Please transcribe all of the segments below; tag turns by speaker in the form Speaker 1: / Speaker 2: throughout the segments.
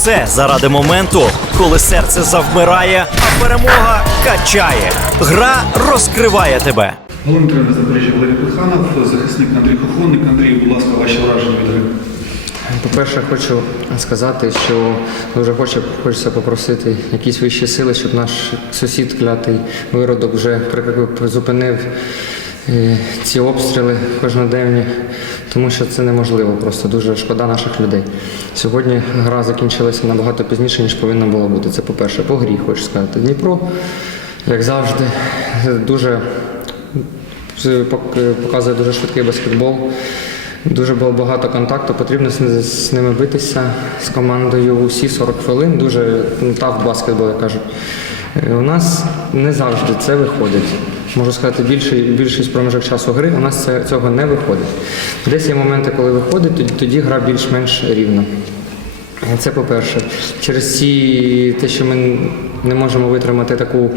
Speaker 1: все заради моменту, коли серце завмирає, а перемога качає. Гра розкриває тебе.
Speaker 2: Головний тренер Запоріжжя Валерій Плеханов, захисник Андрій Хохонник. Андрій, будь ласка, ваші враження від гри.
Speaker 3: По-перше, хочу сказати, що дуже хочу, хочеться попросити якісь вищі сили, щоб наш сусід, клятий виродок, вже прик- зупинив е, ці обстріли кожноденні, тому що це неможливо. Просто дуже шкода наших людей. Сьогодні гра закінчилася набагато пізніше, ніж повинна була бути. Це по-перше, по грі, хочу сказати. Дніпро, як завжди, дуже показує дуже швидкий баскетбол. Дуже було багато контакту, потрібно з, ними битися з командою усі 40 хвилин. Дуже тав баскетбол, як кажуть. Е, У нас не завжди це виходить. Можу сказати, більший, більшість проміжок часу гри у нас це, цього не виходить. Десь є моменти, коли виходить, тоді, тоді гра більш-менш рівна. Це по-перше. Через ці те, що ми не можемо витримати таку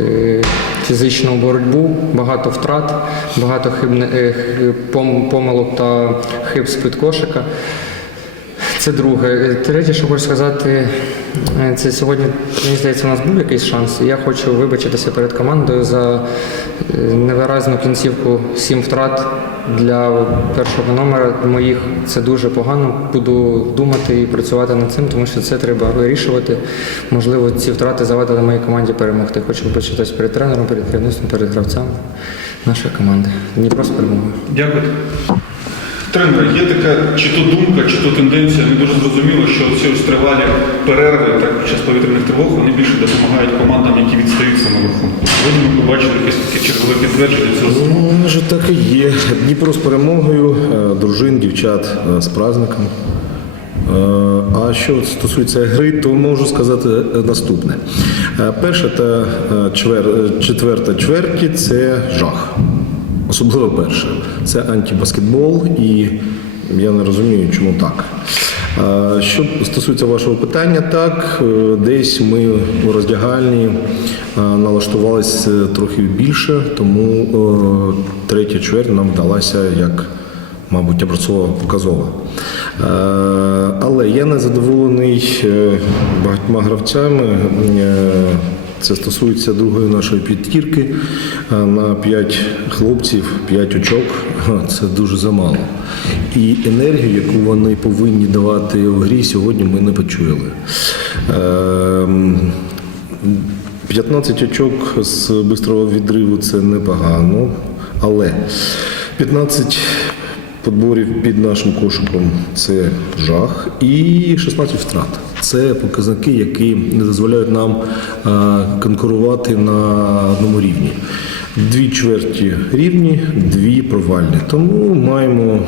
Speaker 3: е, фізичну боротьбу, багато втрат, багато хибне, е, пом- помилок та хиб з під кошика. Це друге. Е, Третє, що хочу сказати, е, це сьогодні, мені здається, у нас був якийсь шанс. Я хочу вибачитися перед командою за е, невиразну кінцівку сім втрат для першого номера моїх. Це дуже погано. Буду думати і працювати над цим, тому що це треба вирішувати. Можливо, ці втрати завадили моїй команді перемогти. Хочу вибачитися перед тренером, перед керівництвом, перед гравцями нашої команди. Дніпро з перемогою.
Speaker 2: Дякую. Тренер, є така чи то думка, чи то тенденція, не дуже зрозуміло, що ці ось тривалі перерви так, під час повітряних тривог вони більше допомагають командам, які відстають саме рахунку. Сьогодні ми побачили якесь таке чергове підтвердження цього слова.
Speaker 4: Ну, може так і є. Дніпро з перемогою, е, дружин, дівчат е, з праздником. Е, А що стосується гри, то можу сказати наступне. Перша та четверта чверті це жах. Особливо перша. Це антибаскетбол, і я не розумію, чому так. Е, Що стосується вашого питання, так е, десь ми у роздягальні е, налаштувалися трохи більше, тому е, третя чверть нам вдалася як, мабуть, образцова показова. Е, Але я не задоволений е, багатьма гравцями. Це стосується другої нашої підтірки. На 5 хлопців, 5 очок це дуже замало. І енергію, яку вони повинні давати в грі, сьогодні ми не почули. Ем, 15 очок з бистрого відриву це непогано, але 15 подборів під нашим кошиком це жах, і 16 втрат. Це показники, які не дозволяють нам е, конкурувати на одному рівні. Дві чверті рівні, дві провальні. Тому маємо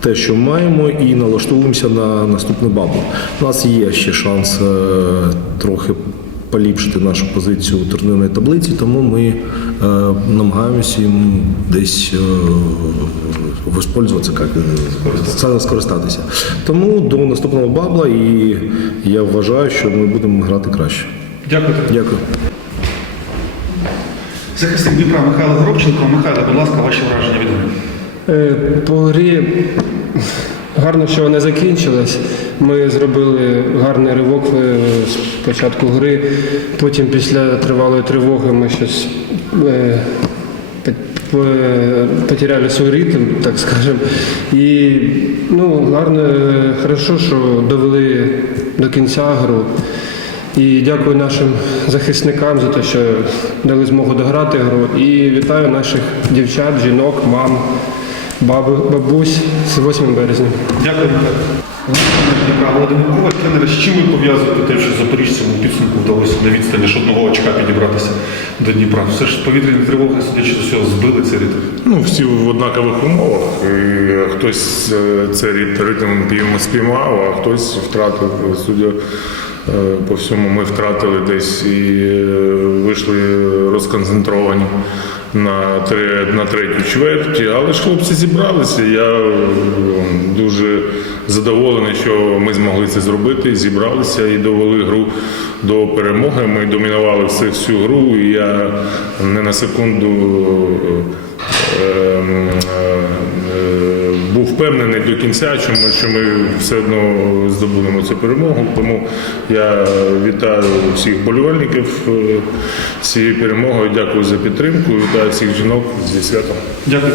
Speaker 4: те, що маємо, і налаштовуємося на наступну бабл. У нас є ще шанс е, трохи поліпшити нашу позицію у турнірній таблиці, тому ми е, намагаємося їм десь е, воспользуватися, як, скористатися. Тому до наступного бабла і я вважаю, що ми будемо грати краще.
Speaker 2: Дякую.
Speaker 4: Дякую.
Speaker 2: Захисник Дніпра Михайло Горобченко. Михайло, будь ласка, ваші враження від гри.
Speaker 5: Е, По грі гарно, що вона закінчилась. Ми зробили гарний ривок е, з початку гри. Потім після тривалої тривоги ми щось е, по- по- потеряли свій ритм, так скажемо. І ну, гарно, е, хорошо, що довели до кінця гру. І дякую нашим захисникам за те, що дали змогу дограти гру. І вітаю наших дівчат, жінок, мам, баби, бабусь з 8 березня.
Speaker 2: Дякую. Володимир Коваль. Тренер, з чим ви пов'язуєте те, що запоріжцям у підсумку вдалося на відстані ж одного очка підібратися до Дніпра? Все ж повітряні тривоги, судячи з усього, збили цей ритм.
Speaker 6: Ну, всі в однакових умовах. І хтось е, цей ритм пійм- спіймав, а хтось втратив. Судя е, по всьому, ми втратили десь і е, вийшли розконцентровані на, три, на третю чверть. Але ж хлопці зібралися. Я е, дуже задоволений, що ми змогли це зробити. Зібралися і довели гру до перемоги. Ми домінували все- всю гру. І я не на секунду. ем, е, е, був впевнений до кінця, чому що ми все одно здобудемо цю перемогу. Тому я вітаю всіх болівальників е, цією перемогою. Дякую за підтримку. Вітаю всіх жінок зі святом.
Speaker 2: Дякую.